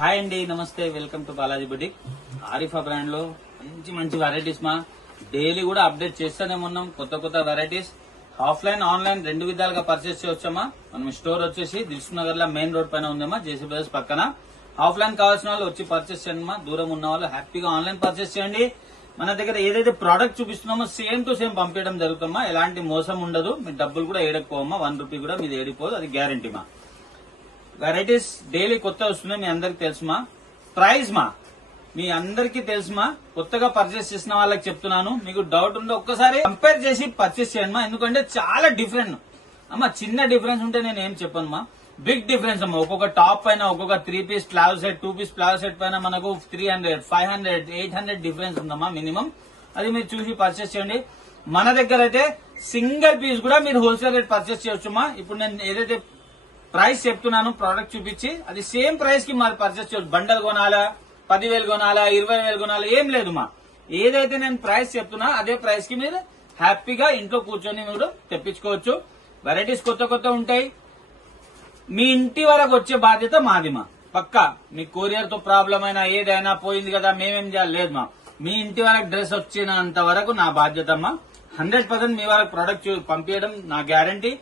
Hi అండి, నమస్తే, welcome to Balaji boutique. Arifa brand లో మంచి వెరైటీస్ మా డైలీ కూడా అప్డేట్ చేస్తూనే ఉన్నాం. కొత్త వెరైటీస్ ఆఫ్లైన్ ఆన్లైన్ రెండు విధాలుగా పర్చేస్ చేయవచ్చమ్మా. మనం స్టోర్ వచ్చేసి దిల్సుఖ్నగర్ లో మెయిన్ రోడ్ పైన ఉందమ్మా, జేసీ బ్రదర్స్ పక్కన. ఆఫ్లైన్ కావాల్సిన వాళ్ళు వచ్చి పర్చేస్ చేయండి మా. దూరం ఉన్న వాళ్ళు హ్యాపీగా ఆన్లైన్ పర్చేస్ చేయండి. మన దగ్గర ఏదైతే ప్రోడక్ట్ చూపిస్తున్నామో సేమ్ టు సేమ్ పంపించడం జరుగుతుందమ్మా. ఎలాంటి మోసం ఉండదు. మీ డబ్బులు కూడా ఏడకపోవమ్మా. 1 రూపీ కూడా మీది ఏడిపోదు, అది గ్యారంటీ మా. వెరైటీస్ డైలీ కొత్త వస్తున్నాయి, మీ అందరికి తెలుసుమా. ప్రైస్ మా మీ అందరికీ తెలుసుమా. కొత్తగా పర్చేస్ చేసిన వాళ్ళకి చెప్తున్నాను, మీకు డౌట్ ఉంటే ఒక్కసారి కంపేర్ చేసి పర్చేస్ చేయండి మా. ఎందుకంటే చాలా డిఫరెంట్ అమ్మా. చిన్న డిఫరెన్స్ ఉంటే నేను ఏం చెప్పను మా, బిగ్ డిఫరెన్స్ అమ్మా. ఒక్కొక్క టాప్ పైన ఒక్కొక్క 3 piece palazzo set, 2 piece palazzo set పైన మనకు 300, 500, 800 డిఫరెన్స్ ఉందమ్మా మినిమం. అది మీరు చూసి పర్చేస్ చేయండి. మన దగ్గర అయితే సింగిల్ పీస్ కూడా మీరు హోల్సేల్ రేట్ పర్చేస్ చేయొచ్చుమా. ఇప్పుడు నేను ఏదైతే ప్రైస్ చెప్తున్నాను ప్రోడక్ట్ చూపించి, అది సేమ్ ప్రైస్ కి మరి పర్చేస్ చేయొచ్చు. బండల్ కొనాలా, 10,000 కొనాలా, 20,000 కొనాలా, ఏం లేదు మా. ఏదైతే నేను ప్రైస్ చెప్తున్నా అదే ప్రైస్ కి మీరు హ్యాపీగా ఇంట్లో కూర్చొని మీరు తెప్పించుకోవచ్చు. వెరైటీస్ కొత్త ఉంటాయి. మీ ఇంటి వరకు వచ్చే బాధ్యత మాది మా. పక్కా మీ కొరియర్ తో ప్రాబ్లం అయినా ఏదైనా పోయింది కదా మేమేం చేయాలి లేదు మా. మీ ఇంటి వరకు డ్రెస్ వచ్చినంత వరకు నా బాధ్యత అమ్మా. 100% మీ వరకు ప్రోడక్ట్ పంపించడం నా గ్యారంటీ.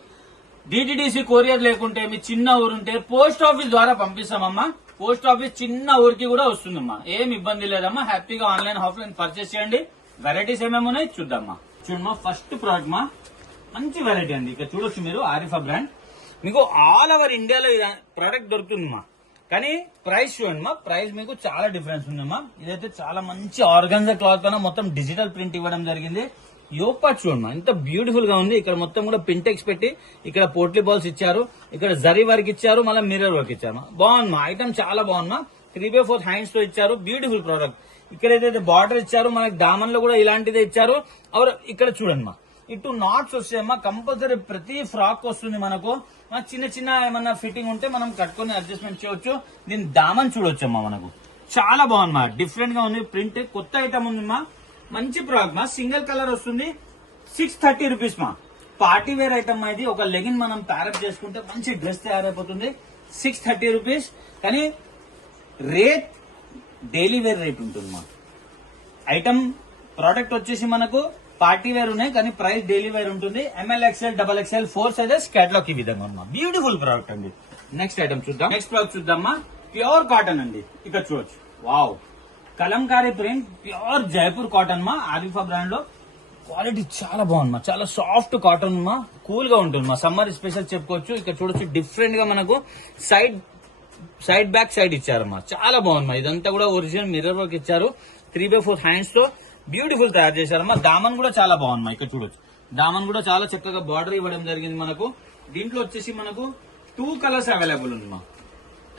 డిటిడిసి కొరియర్ లేకుంటే మీ చిన్న ఊరుంటే పోస్ట్ ఆఫీస్ ద్వారా పంపిస్తామమ్మా. పోస్ట్ ఆఫీస్ చిన్న ఊరికి కూడా వస్తుందమ్మా. ఏం ఇబ్బంది లేదమ్మా. హ్యాపీగా ఆన్లైన్ ఆఫ్లైన్ పర్చేస్ చేయండి. వెరైటీస్ ఏమేమి ఉన్నాయి చూద్దామా. చూడమ్మా, ఫస్ట్ ప్రోడక్ట్ మా మంచి వెరైటీ అండి. ఇక్కడ చూడొచ్చు మీరు, ఆరిఫా బ్రాండ్. మీకు ఆల్ ఓవర్ ఇండియాలో ప్రోడక్ట్ దొరుకుతుందమ్మా. కానీ ప్రైస్ చూడండి మా, ప్రైస్ మీకు చాలా డిఫరెన్స్ ఉందమ్మా. ఇదైతే చాలా మంచి ఆర్గాన్జా క్లాత్ పైన మొత్తం డిజిటల్ ప్రింట్ ఇవ్వడం జరిగింది. యోగ్ పార్ట్ చూడమ్మా, ఎంత బ్యూటిఫుల్ గా ఉంది. ఇక్కడ మొత్తం కూడా పింటెక్స్ పెట్టి ఇక్కడ పోట్లీ బాల్స్ ఇచ్చారు, ఇక్కడ జరీ వర్క్ ఇచ్చారు, మళ్ళీ మిర్రర్ వర్క్ ఇచ్చారు. బాగుందమ్మా, ఐటమ్ చాలా బాగుందమ్మా. 3/4 హ్యాండ్స్ తో ఇచ్చారు, బ్యూటిఫుల్ ప్రోడక్ట్. ఇక్కడ ఏదైతే బార్డర్ ఇచ్చారు, మనకి దామన్ లో కూడా ఇలాంటిదే ఇచ్చారు. ఇక్కడ చూడండి మా, ఇటు నాట్స్ వస్తాయమ్మా. కంపల్సరీ ప్రతి ఫ్రాక్ వస్తుంది మనకు. చిన్న ఏమన్నా ఫిట్టింగ్ ఉంటే మనం కట్టుకుని అడ్జస్ట్మెంట్ చేయొచ్చు. దీని దామన్ చూడొచ్చమ్మా, మనకు చాలా బాగుందమ్మా. డిఫరెంట్ గా ఉంది ప్రింట్. కొత్త ఐటమ్ ఉందమ్మా. మంచి ప్రోడక్ట్ మా. సింగిల్ కలర్ వస్తుంది. 630 రూపీస్ మా. పార్టీ వేర్ ఐటమ్ ఇది. ఒక లెగిన్ మనం ప్యారప్ చేసుకుంటే మంచి డ్రెస్ తయారైపోతుంది. 630 రూపీస్. కానీ రేట్ డైలీ వేర్ రేట్ ఉంటుంది మా. ఐటమ్ ప్రోడక్ట్ వచ్చేసి మనకు పార్టీ వేర్ ఉన్నాయి, కానీ ప్రైస్ డైలీ వేర్ ఉంటుంది. ML, XL, XXL 4 sizes catalogue ఈ విధంగా ఉన్నా. బ్యూటిఫుల్ ప్రోడక్ట్ అండి. నెక్స్ట్ ఐటమ్ చూద్దాం. నెక్స్ట్ ప్రోడక్ట్ చూద్దామా. ప్యూర్ కాటన్ అండి. ఇక్కడ చూడొచ్చు, wow, Kalamkari print, pure Jaipur cotton మా. ఆరిఫా బ్రాండ్ లో క్వాలిటీ చాలా బాగుంది. చాలా సాఫ్ట్ కాటన్ మా, కూల్ గా ఉంటుంది మా. సమ్మర్ స్పెషల్ చెప్పుకోవచ్చు. ఇక్కడ చూడొచ్చు, డిఫరెంట్ గా మనకు సైడ్ బ్యాక్ సైడ్ ఇచ్చారమ్మా. చాలా బాగుంది. ఇదంతా కూడా ఒరిజినల్ మిర్రర్ వర్క్ ఇచ్చారు. 3/4 హ్యాండ్స్ తో బ్యూటిఫుల్ తయారు చేశారమ్మా. దామన్ కూడా చాలా బాగుంది. ఇక్కడ చూడొచ్చు, దామన్ కూడా చాలా చక్కగా బార్డర్ ఇవ్వడం జరిగింది మనకు. దీంట్లో వచ్చేసి మనకు 2 కలర్స్ అవైలబుల్ ఉంది మా.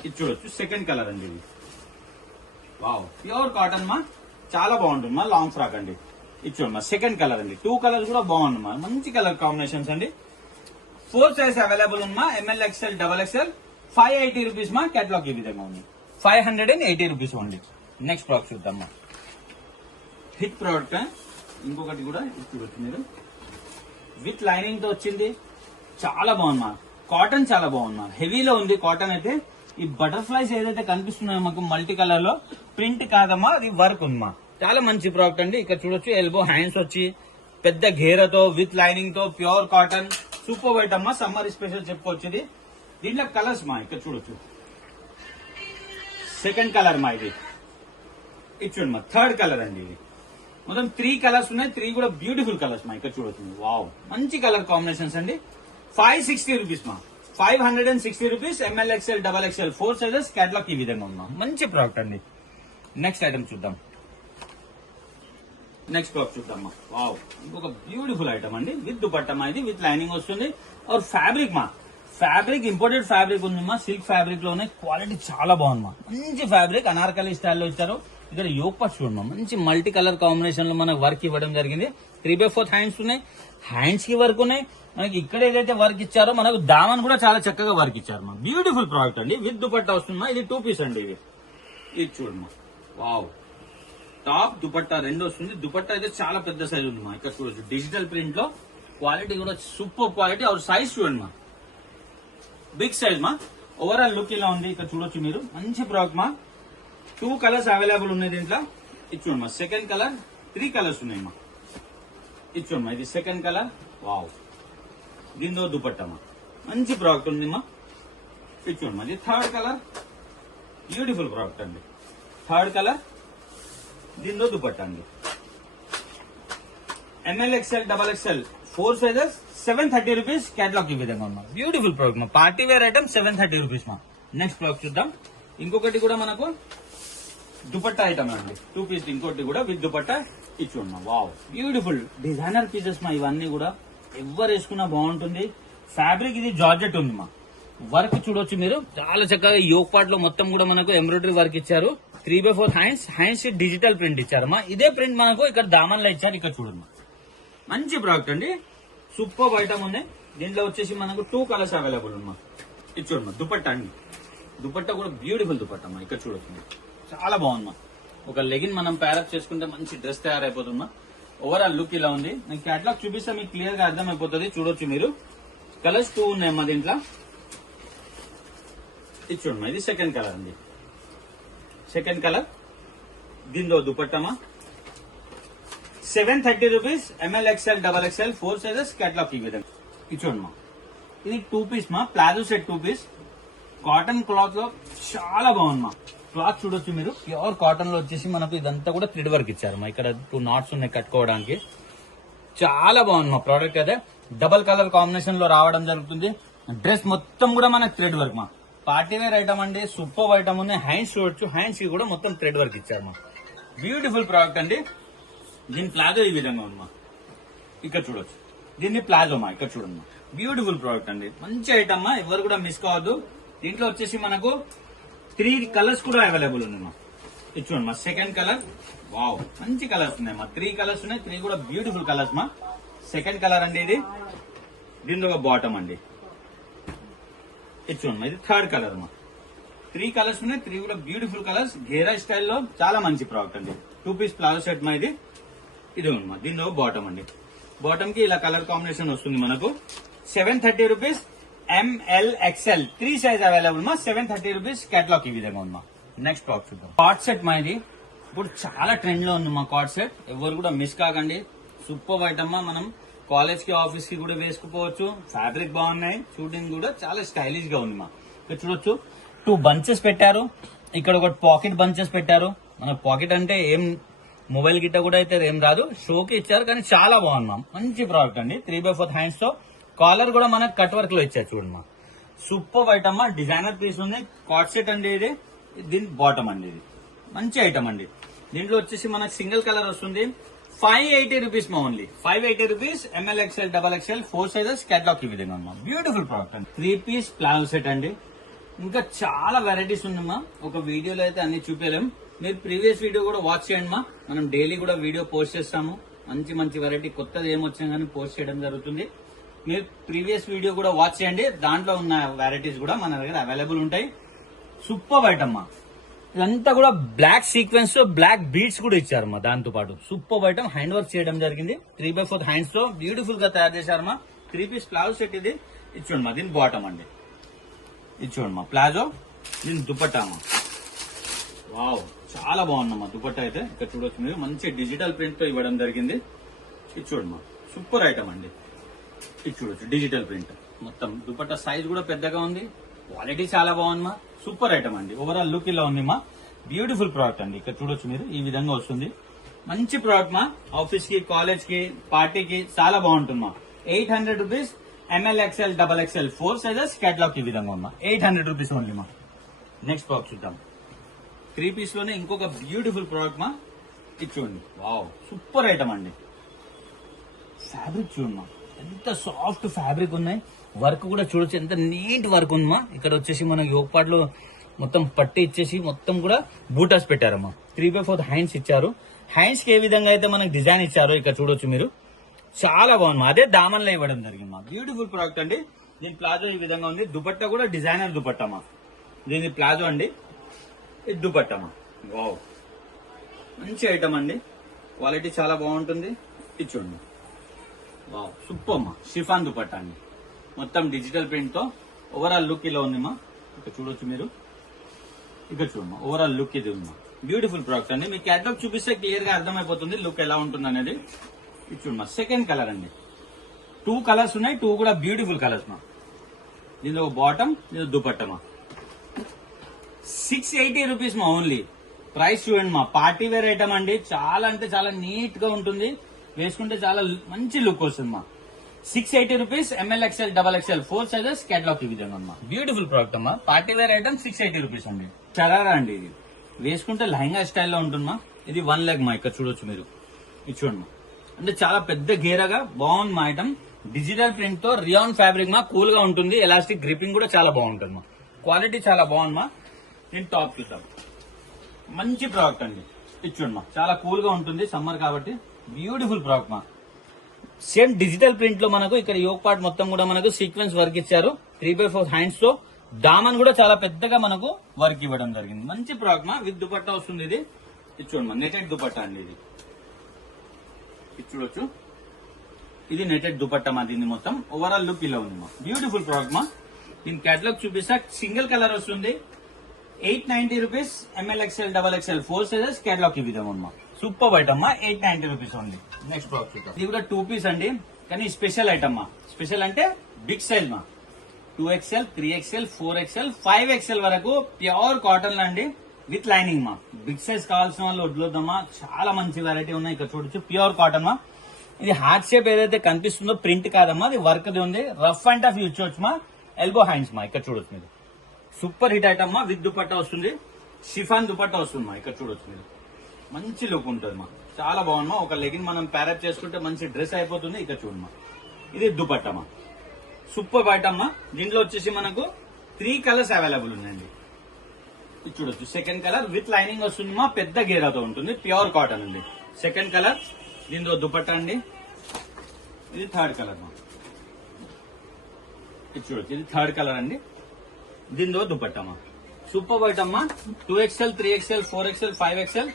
ఇది చూడొచ్చు, సెకండ్ కలర్ అండి. ఇది వావ్, ప్యూర్ కాటన్ మా, చాలా బాగుంటుంది మా. లాంగ్ ఫ్రాక్ అండి. ఇది చూడమ్మా, సెకండ్ కలర్ అండి. 2 కలర్స్ కూడా బాగుంది మా. మంచి కలర్ కాంబినేషన్స్ అండి. 4 సైజ్ అవైలబుల్ ఉంది మా. ML, XL, XXL 580 రూపీస్ మా. కేటలాగ్ ఈ విధంగా ఉంది. 580 రూపీస్ ఓన్లీ. నెక్స్ట్ ప్రోడక్ట్ చూద్దామా. Hit product. ఇంకొకటి కూడా చూడొచ్చు మీరు, విత్ లైనింగ్ తో వచ్చింది. చాలా బాగుంది. కాటన్ చాలా బాగుంది. హెవీలో ఉంది కాటన్ అయితే. ఈ బటర్ఫ్లైస్ ఏదైతే కనిపిస్తున్నాయో మాకు మల్టీ కలర్ లో, ప్రింట్ కాదమ్మా, అది వర్క్ ఉందమ్మా. చాలా మంచి ప్రోడక్ట్ అండి. ఇక్కడ చూడొచ్చు, ఎల్బో హ్యాండ్స్ వచ్చి పెద్ద ఘేరతో విత్ లైనింగ్ తో ప్యూర్ కాటన్, సూపర్ వైట్ అమ్మా. సమ్మర్ స్పెషల్ చెప్పుకోవచ్చు ఇది. దీంట్లో కలర్స్ మా, ఇక్కడ చూడొచ్చు, సెకండ్ కలర్ మా. ఇది చూడండి మా, థర్డ్ కలర్ అండి. ఇది మొత్తం 3 కలర్స్ ఉన్నాయి. 3 కూడా బ్యూటిఫుల్ కలర్స్ మా. ఇక్కడ చూడొచ్చు, వావ్, మంచి కలర్ కాంబినేషన్స్ అండి. 560 రూపీస్ మా. 560 rupees. ML, XL, XXL 4 sizes catalogue ఈ విధంగా ఉన్నా. మంచి ప్రోడక్ట్ అండి. నెక్స్ట్ ఐటమ్ చూద్దాం. నెక్స్ట్ ప్రోడక్ట్ చూద్దామా. వావ్, ఇంకొక బ్యూటిఫుల్ ఐటమ్ అండి. విత్ దుపట్టా ఇది, విత్ లైనింగ్ వస్తుంది. और ఫ్యాబ్రిక్ మా, ఫ్యాబ్రిక్ ఇంపోర్టెడ్ ఫ్యాబ్రిక్ ఉంది మా. సిల్క్ ఫ్యాబ్రిక్ లోనే క్వాలిటీ చాలా బాగుంది మా. మంచి ఫ్యాబ్రిక్ అనార్కలి స్టైల్లో ఇచ్చారు. ఇక్కడ యోగ్ పార్ట్ చూడమ్మా, మంచి మల్టీ కలర్ కాంబినేషన్ లో మనకు వర్క్ ఇవ్వడం జరిగింది. 3/4 హ్యాండ్స్ ఉన్నాయి. హ్యాండ్స్ కి వర్క్ ఉన్నాయి. మనకి ఇక్కడ ఏదైతే వర్క్ ఇచ్చారో మనకు దామన్ కూడా చాలా చక్కగా వర్క్ ఇచ్చారు మా. బ్యూటిఫుల్ ప్రోడక్ట్ అండి. విత్ దుపట్టా వస్తుందమ్మా. ఇది 2 పీస్ అండి. ఇది చూడమ్మా, వావ్, టాప్ దుపట్టా రెండు వస్తుంది. దుపట్టా అయితే చాలా పెద్ద సైజ్ ఉంది మా. ఇక్కడ చూడొచ్చు, డిజిటల్ ప్రింట్ లో క్వాలిటీ కూడా సూపర్ క్వాలిటీ. और సైజ్ చూడండి మా, బిగ్ సైజ్ మా. ఓవరాల్ లుక్ ఇలా ఉంది. ఇక్కడ చూడొచ్చు మీరు, మంచి ప్రోడక్ట్ మా. 2 కలర్స్ అవైలబుల్ ఉన్నాయి దీంట్లో. ఇది చూడండి మా, సెకండ్ కలర్, 3 కలర్స్ ఉన్నాయి మా. ఇది చూడండి మా, ఇది సెకండ్ కలర్. వావ్, దీంతో దుపట్టా మా, మంచి ప్రోడక్ట్ ఉంది మా. ఇది చూడండి మా, ఇది థర్డ్ కలర్, బ్యూటిఫుల్ ప్రోడక్ట్ అండి. థర్డ్ కలర్, దీంతో దుపట్టా అండి. ML XL XXL 4 sizes 730 rupees. Catalogue ఈ విధంగా ఉన్నా, బ్యూటిఫుల్ ప్రోడక్ట్ మా. పార్టీ వేర్ ఐటమ్ 730 రూపీస్ మా. నెక్స్ట్ ప్రోడక్ట్ చూద్దాం. ఇంకొకటి కూడా మనకు దుపట్టా ఐటమ్ అండి, 2 పీస్. ఇంకోటి కూడా విత్ దుపట్టా ఇచ్చున్నా. వావ్, బ్యూటిఫుల్ డిజైనర్ పీసెస్ మా. ఇవన్నీ కూడా ఎవరు వేసుకున్నా బాగుంటుంది. ఫ్యాబ్రిక్ ఇది జార్జెట్ ఉంది మా. వర్క్ చూడొచ్చు మీరు, చాలా చక్కగా యోక్ పార్ట్ లో మొత్తం కూడా మనకు ఎంబ్రాయిడరీ వర్క్ ఇచ్చారు. 3/4 హ్యాండ్స్ డిజిటల్ ప్రింట్ ఇచ్చారమ్మా. ఇదే ప్రింట్ మనకు ఇక్కడ దామన్లో ఇచ్చారు. ఇక్కడ చూడమ్మా, మంచి ప్రోడక్ట్ అండి, సూపర్ ఐటమ్ ఉంది. దీంట్లో వచ్చేసి మనకు 2 కలర్స్ అవైలబుల్ ఉన్నా. ఇది చూడమ్మా, దుపట్టా అండి. దుపట్టా కూడా బ్యూటిఫుల్ దుపట్టా అమ్మా. ఇక్కడ చూడొచ్చు, చాలా బాగుందమ్మా. ఒక లెగిన్ మనం ప్యారప్ చేసుకుంటే మంచి డ్రెస్ తయారైపోతుందా. ఓవరాల్ లుక్ ఇలా ఉంది. నేను కేటలాగ్ చూపిస్తే మీకు క్లియర్ గా అర్థమైపోతుంది. చూడొచ్చు మీరు, కలర్స్ 2 ఉన్నాయమ్మా దీంట్లో. ఇది చూడమ్మా, ఇది సెకండ్ కలర్ అండి. సెకండ్ కలర్, దీంతో దుపట్టమా. 730 rupees. ML XL XXL 4 sizes. Catalogue ఈ విధంగా. ఇది చూడమ్మా, ఇది 2 పీస్ మా, palazzo set 2 piece. Cotton cloth లో చాలా బాగుందమ్మా. క్లాత్ చూడొచ్చు మీరు, ప్యూర్ కాటన్ లో వచ్చేసి మనకు ఇదంతా కూడా థ్రెడ్ వర్క్ ఇచ్చారు మా. ఇక్కడ 2 నాట్స్ ఉన్నాయి కట్టుకోవడానికి. చాలా బాగుంది మా ప్రోడక్ట్. అయితే డబల్ కలర్ కాంబినేషన్ లో రావడం జరుగుతుంది. డ్రెస్ మొత్తం కూడా మనకు థ్రెడ్ వర్క్ మా. పార్టీ వేర్ ఐటమ్ అండి, సూపర్ ఐటమ్ ఉంది. హ్యాండ్స్ చూడొచ్చు, హ్యాండ్స్ కి కూడా మొత్తం థ్రెడ్ వర్క్ ఇచ్చారు మా. బ్యూటిఫుల్ ప్రోడక్ట్ అండి. దీని ప్లాజో ఈ విధంగా ఉంది మా. ఇక్కడ చూడొచ్చు, దీన్ని ప్లాజో మా. ఇక్కడ చూడమ్మా, బ్యూటిఫుల్ ప్రోడక్ట్ అండి, మంచి ఐటమ్ మా. ఎవరు కూడా మిస్ కావద్దు. దీంట్లో వచ్చేసి మనకు 3 కలర్స్ కూడా అవైలబుల్ ఉంది మా. ఇది చూడండి మా, సెకండ్ కలర్. వావ్, మంచి కలర్స్ ఉన్నాయి మా. 3 కలర్స్ ఉన్నాయి, 3 కూడా బ్యూటిఫుల్ కలర్స్ మా. సెకండ్ కలర్ అండి ఇది. దీంట్లో ఒక బాటమ్ అండి. ఇది చూడండి మా, ఇది థర్డ్ కలర్ మా. 3 కలర్స్ ఉన్నాయి, 3 కూడా బ్యూటిఫుల్ కలర్స్. గేరా స్టైల్లో చాలా మంచి ప్రోడక్ట్ అండి. 2 పీస్ ప్లాజో సెట్ మా. ఇది ఉంది మా. దీనిలో బాటమ్ అండి. బాటమ్ కి ఇలా కలర్ కాంబినేషన్ వస్తుంది మనకు. 730 rupees. ML XL 3 size available మా. 730 రూపీస్. కేటలాగ్ ఈ విధంగా ఉంది మా. నెక్స్ట్ ప్రోడక్ట్ చూద్దాం. కార్డ్ సెట్ మా. ఇది ఇప్పుడు చాలా ట్రెండ్ లో ఉంది మా కార్డ్ సెట్. ఎవరు కూడా మిస్ కాకండి. సూపర్ ఐటమ్ మా. మనం కాలేజ్ కి, ఆఫీస్ కి కూడా వేసుకుపోవచ్చు. ఫ్యాబ్రిక్ బాగున్నాయి, షూటింగ్ కూడా చాలా స్టైలిష్ గా ఉంది మా. ఇక్కడ చూడొచ్చు, 2 బంచెస్ పెట్టారు. ఇక్కడ ఒక పాకెట్ బంచెస్ పెట్టారు. మన పాకెట్ అంటే ఏం మొబైల్ గిట్ట కూడా అయితే ఏం రాదు, షోకి ఇచ్చారు. కానీ చాలా బాగుంది మా, మంచి ప్రోడక్ట్ అండి. 3/4 హ్యాండ్స్ తో కాలర్ కూడా మనకు కట్ వర్క్ లో ఇచ్చారు. చూడండి మా, సూపర్ ఐటమ్ మా. డిజైనర్ పీస్ ఉంది. కార్డ్ సెట్ అండి ఇది. దీని బాటమ్ అండి. ఇది మంచి ఐటమ్ అండి. దీంట్లో వచ్చేసి మనకు సింగిల్ కలర్ వస్తుంది. 580 రూపీస్ మా. Only 580 rupees. ML XL XXL 4 sizes. Catalogue ఈ విధంగా ఉంది. బ్యూటిఫుల్ ప్రోడక్ట్ అండి. 3 పీస్ ప్లాజో సెట్ అండి. ఇంకా చాలా వెరైటీస్ ఉందమ్మా. ఒక వీడియోలో అయితే అన్ని చూపించలేం. మీరు ప్రీవియస్ వీడియో కూడా వాచ్ చేయండి మా. మనం డైలీ కూడా వీడియో పోస్ట్ చేస్తాము. మంచి మంచి వెరైటీ కొత్తది ఏమొచ్చినా కానీ పోస్ట్ చేయడం జరుగుతుంది. మీరు ప్రీవియస్ వీడియో కూడా వాచ్ చేయండి. దాంట్లో ఉన్న వెరైటీస్ కూడా మన దగ్గర అవైలబుల్ ఉంటాయి. సూపర్ ఐటమ్ మా. ఇదంతా కూడా బ్లాక్ సీక్వెన్స్ తో బ్లాక్ బీడ్స్ కూడా ఇచ్చారు మా. దాంతో పాటు సూపర్ ఐటమ్, హ్యాండ్ వర్క్ చేయడం జరిగింది. 3/4 హ్యాండ్స్ తో బ్యూటిఫుల్ గా తయారు చేశారు మా. 3 పీస్ ప్లాజో సెట్ ఇది. ఇచ్చోండి మా, దీని బాటమ్ అండి. ఇచ్చోండి మా, ప్లాజో. దీని దుపట్టా మా. వావ్, చాలా బాగుందమ్మా దుపట్టా అయితే. ఇక్కడ చూడొచ్చు మీరు, మంచి డిజిటల్ ప్రింట్ తో ఇవ్వడం జరిగింది. ఇది చూడండి మా, సూపర్ ఐటమ్ అండి. ఇది చూడొచ్చు, డిజిటల్ ప్రింట్ మొత్తం. దుపట్టా సైజ్ కూడా పెద్దగా ఉంది. క్వాలిటీ చాలా బాగుంది మా. సూపర్ ఐటమ్ అండి. ఓవరాల్ లుక్ ఇలా ఉంది మా. బ్యూటిఫుల్ ప్రోడక్ట్ అండి. ఇక్కడ చూడొచ్చు మీరు, ఈ విధంగా వస్తుంది. మంచి ప్రోడక్ట్ మా. ఆఫీస్ కి, కాలేజ్ కి, పార్టీకి చాలా బాగుంటుంది మా. 800 rupees. ML XL XXL 4 sizes. Catalogue ఈ విధంగా ఉన్నా. 800 రూపీస్ ఓన్లీ మా. నెక్స్ట్ ప్రోడక్ట్ చూద్దాం. 3 పీస్ లోనే ఇంకొక బ్యూటిఫుల్ ప్రోడక్ట్ మా. ఇది చూడండి, వావ్, సూపర్ ఐటమ్ అండి. ఫ్యాబ్రిక్ చూడమ్మా, ఎంత సాఫ్ట్ ఫ్యాబ్రిక్ ఉన్నాయి. వర్క్ కూడా చూడొచ్చు, ఎంత నీట్ వర్క్ ఉందమ్మా. ఇక్కడ వచ్చేసి మన యోగ్ పార్ట్ లో మొత్తం పట్టి ఇచ్చేసి మొత్తం కూడా బూటాస్ పెట్టారమ్మా. 3/4 హ్యాండ్స్ ఇచ్చారు. హ్యాండ్స్ కి ఏ విధంగా అయితే మనకి డిజైన్ ఇచ్చారో ఇక్కడ చూడొచ్చు మీరు. చాలా బాగుంది. అదే దామన్లో ఇవ్వడం జరిగింది మా. బ్యూటిఫుల్ ప్రోడక్ట్ అండి. దీని ప్లాజో ఈ విధంగా ఉంది. దుపట్టా కూడా డిజైనర్ దుపట్టా మా. దీని ప్లాజో అండి. ఇది దుపట్టా మా. వావ్, మంచి ఐటమ్ అండి. క్వాలిటీ చాలా బాగుంటుంది. ఇది చూడండి, వావ్ సూపర్ అమ్మా. షిఫాన్ దుపట్టా అండి, మొత్తం డిజిటల్ ప్రింట్ తో ఓవరాల్ లుక్ ఇలా ఉందమ్మా. ఇక్కడ చూడొచ్చు మీరు, ఇక్కడ చూడమ్మా ఓవరాల్ లుక్ ఇది ఉందమ్మా. బ్యూటిఫుల్ ప్రోడక్ట్ అండి. మీ క్యాటలాగ్ చూపిస్తే క్లియర్ గా అర్థమైపోతుంది లుక్ ఎలా ఉంటుంది అనేది. ఇది చూడమ్మా సెకండ్ కలర్ అండి. 2 కలర్స్ ఉన్నాయి, 2 కూడా బ్యూటిఫుల్ కలర్స్ మా. దీనిలో బాటమ్, దీనిలో దుపట్టమా. 680 రూపీస్ మా ఓన్లీ. ప్రైస్ చూడండి మా, పార్టీ వేర్ ఐటమ్ అండి. చాలా అంటే చాలా నీట్ గా ఉంటుంది, వేసుకుంటే చాలా మంచి లుక్ వస్తుంది మా. 680 rupees, ML XL XXL 4 sizes, catalogue ఈ విధంగా అమ్మా. బ్యూటిఫుల్ ప్రోడక్ట్ అమ్మా. పార్టీ వేర్ ఐటమ్ 680 రూపీస్ అండి. చరారా అండి, ఇది వేసుకుంటే లెహంగా స్టైల్లో ఉంటుందమ్మా. ఇది 1 లెగ్ మా, ఇక్కడ చూడొచ్చు మీరు. ఇది చూడండి మా, అంటే చాలా పెద్ద గేరగా బాగుంది మా ఐటమ్. డిజిటల్ ప్రింట్ తో రియాన్ ఫ్యాబ్రిక్ మా, కూల్ గా ఉంటుంది. ఎలాస్టిక్ గ్రిప్పింగ్ కూడా చాలా బాగుంటుంది మా. క్వాలిటీ చాలా బాగుంది మా. నేను టాప్ చూద్దాం. మంచి ప్రోడక్ట్ అండి. ఇది చూడండి మా, చాలా కూల్ గా ఉంటుంది సమ్మర్ కాబట్టి. బ్యూటిఫుల్ ప్రోడక్ట్ మా. సేమ్ డిజిటల్ ప్రింట్ లో మనకు ఇక్కడ యోక్ పార్ట్ మొత్తం కూడా మనకు సీక్వెన్స్ వర్క్ ఇచ్చారు. 3/4 హ్యాండ్స్ తో దామన్ కూడా చాలా పెద్దగా మనకు వర్క్ ఇవ్వడం జరిగింది. మంచి ప్రోడక్ట్ మా. విత్ దుపట్టా వస్తుంది ఇది. ఇది చూడండి మా, నెటెడ్ దుపట్టా అండి ఇది. ఇది చూడొచ్చు, ఇది నెటెడ్ దుపట్టా మా. దీన్ని మొత్తం ఓవరాల్ లుక్ ఇలా ఉంది మా. బ్యూటిఫుల్ ప్రోడక్ట్ మా. దీని కేటలాగ్ చూపిస్తా. సింగిల్ కలర్ వస్తుంది. 890 rupees, ML XL XXL 4 sizes, catalogue ఈ విధంగా ఉంది మా. సూపర్ ఐటమ్ మా. 890 రూపీస్ ఓన్లీ. నెక్స్ట్ ప్రోడక్ట్ చూద్దాం. ఇది కూడా 2 పీస్ అండి, కానీ స్పెషల్ ఐటమ్ మా. స్పెషల్ అంటే బిగ్ సైజ్ మా. 2XL, 3XL, 4XL, 5XL వరకు ప్యూర్ కాటన్ అండి, విత్ లైనింగ్ మా. బిగ్ సైజ్ కావాల్సిన వాళ్ళు వడ్లొద్దమ్మా. చాలా మంచి వెరైటీ ఉన్నాయి. ఇక్కడ చూడొచ్చు ప్యూర్ కాటన్ మా. ఇది హార్ట్ షేప్ ఏదైతే కనిపిస్తుందో ప్రింట్ కాదమ్మా, అది వర్క్ ఉంది. రఫ్ అండ్ టఫ్ యూజ్ చేయొచ్చు మా. ఎల్బో హ్యాండ్స్ మా. ఇక్కడ చూడొచ్చు మీరు. సూపర్ హిట్ ఐటమ్ మా. విత్ దుపట్టా వస్తుంది. షిఫాన్ దుపట్టా వస్తుంది మా. ఇక్కడ చూడొచ్చు మీరు. మంచి లుక్ ఉంటుంది మా. చాలా బాగుంది మా. ఒక లెగిన్ మనం ప్యారప్ చేసుకుంటే మంచి డ్రెస్ అయిపోతుంది. ఇక్కడ చూడు మా, ఇది దుపట్టా మా. సూపర్ ఐటమ్ మా. దీంట్లో వచ్చేసి మనకు 3 కలర్స్ అవైలబుల్ ఉన్నాయండి. ఇది చూడొచ్చు. సెకండ్ కలర్ విత్ లైనింగ్ వస్తుంది మా. పెద్ద గేరాతో ఉంటుంది. ప్యూర్ కాటన్ అండి. సెకండ్ కలర్, దీంతో దుపట్టా అండి. ఇది థర్డ్ కలర్ మా. ఇది చూడొచ్చు, ఇది థర్డ్ కలర్ అండి. దీంతో దుపట్టా మా. సూపర్ ఐటమ్ మా. 2XL, 3XL, 4XL, 5XL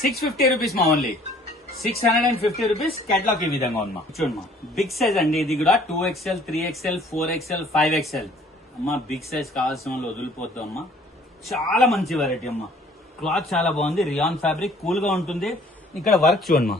650 rupees మా ఓన్లీ. 650 రూపీస్. కేటలాగ్ ఈ విధంగా ఉంది మా. చూడండి మా, బిగ్ సైజ్ అండి. ఇది కూడా 2XL, 3XL, 4XL, 5XL అమ్మా. బిగ్ సైజ్ కావాల్సిన వాళ్ళు వదిలిపోతాం అమ్మా. చాలా మంచి వెరైటీ అమ్మా. క్లాత్ చాలా బాగుంది. రియాన్ ఫ్యాబ్రిక్, కూల్ గా ఉంటుంది. ఇక్కడ వర్క్ చూడండి మా.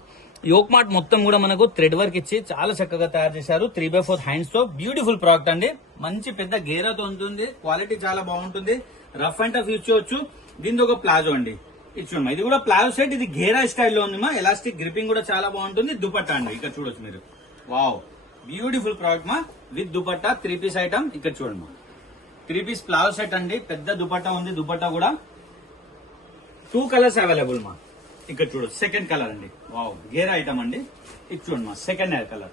యోక్ మార్ట్ మొత్తం కూడా మనకు థ్రెడ్ వర్క్ ఇచ్చి చాలా చక్కగా తయారు చేశారు. 3/4 హ్యాండ్స్ తో బ్యూటిఫుల్ ప్రోడక్ట్ అండి. మంచి పెద్ద గేరాతో ఉంటుంది. క్వాలిటీ చాలా బాగుంటుంది. రఫ్ అండ్ టఫ్ యూజ్ చేయొచ్చు. దీంతో ఒక ప్లాజో అండి. ఇది చూడమ్మా, ఇది కూడా ప్లాజో సెట్. ఇది గేరా స్టైల్లో ఉంది మా. ఎలాస్టిక్ గ్రిప్పింగ్ కూడా చాలా బాగుంటుంది. దుపట్టా అండి. ఇక్కడ చూడొచ్చు మీరు. వావ్ బ్యూటిఫుల్ ప్రోడక్ట్ మా. With dupatta 3 piece item. ఇక్కడ చూడండి మా, 3 పీస్ ప్లాజో సెట్ అండి. పెద్ద దుపట్టా ఉంది. దుపట్టా కూడా 2 కలర్స్ అవైలబుల్ మా. ఇక్కడ చూడొచ్చు. సెకండ్ కలర్ అండి. వావ్ గేరా ఐటమ్ అండి. ఇది చూడండి మా, సెకండ్ కలర్.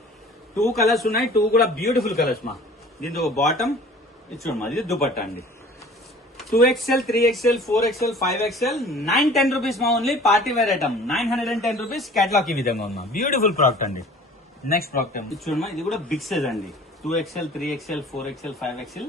2 కలర్స్ ఉన్నాయి. 2 కూడా బ్యూటిఫుల్ కలర్స్ మా. దీంతో బాటమ్. ఇది చూడండి మా, ఇది దుపట్టా అండి. 2XL, 3XL, 4XL, 5XL 910 rupees మా only. Party wear item 910 rupees. Catalogue ఈ విధంగా ఉందా. బ్యూటిఫుల్ ప్రోడక్ట్ అండి. నెక్స్ట్ ప్రోడక్ట్ ఇది చూడమ్మా, ఇది కూడా బిగ్ సైజ్ అండి. 2XL, 3XL, 4XL, 5XL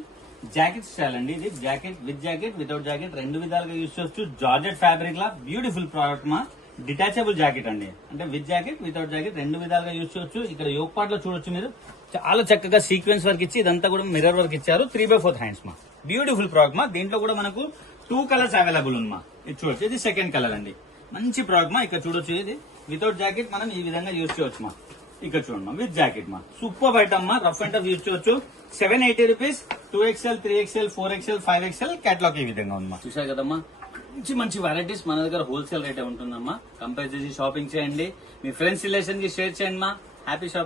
jacket style అండి. ఇది jacket with jacket, without jacket రెండు విధాలుగా యూజ్ చేయొచ్చు. జార్జెట్ ఫ్యాబ్రిక్ లా బ్యూటిఫుల్ ప్రోడక్ట్ మా. డిటాచబుల్ జాకెట్ అండి, అంటే విత్ జాకెట్ వితౌట్ జాకెట్ రెండు విధాలుగా యూజ్ చేయొచ్చు. ఇక్కడ యోక్ పార్ట్ లో చూడొచ్చు మీరు. చాలా చక్కగా సీక్వెన్స్ వర్క్ ఇచ్చి ఇదంతా కూడా మిర్రర్ వర్క్ ఇచ్చారు. 3/4 హ్యాండ్స్ మా. బ్యూటిఫుల్ ప్రోడక్ట్ మా. దీంట్లో కూడా మనకు 2 కలర్స్ అవైలబుల్ ఉంది మా. ఇది చూడొచ్చు, ఇది సెకండ్ కలర్ అండి. మంచి ప్రోడక్ట్ మా. ఇక్కడ చూడొచ్చు, ఇది వితౌట్ జాకెట్ మనం ఈ విధంగా యూజ్ చేయొచ్చు మా. ఇక్కడ చూడండి మా, విత్ జాకెట్ మా. సూపర్ ఐటమ్ మా. రఫ్ అండ్ టఫ్ యూజ్ చేయొచ్చు. 780 rupees. 2XL, 3XL, 4XL, 5XL catalogue ఈ విధంగా ఉంది మా. చూసారు కదమ్మా, మంచి మంచి వెరైటీస్ మన దగ్గర హోల్సేల్ రేటే ఉంటుందమ్మా. కంపేర్ చేసి షాపింగ్ చేయండి. మీ ఫ్రెండ్స్ రిలేషన్ కి షేర్ చేయండి మా. Happy shopping.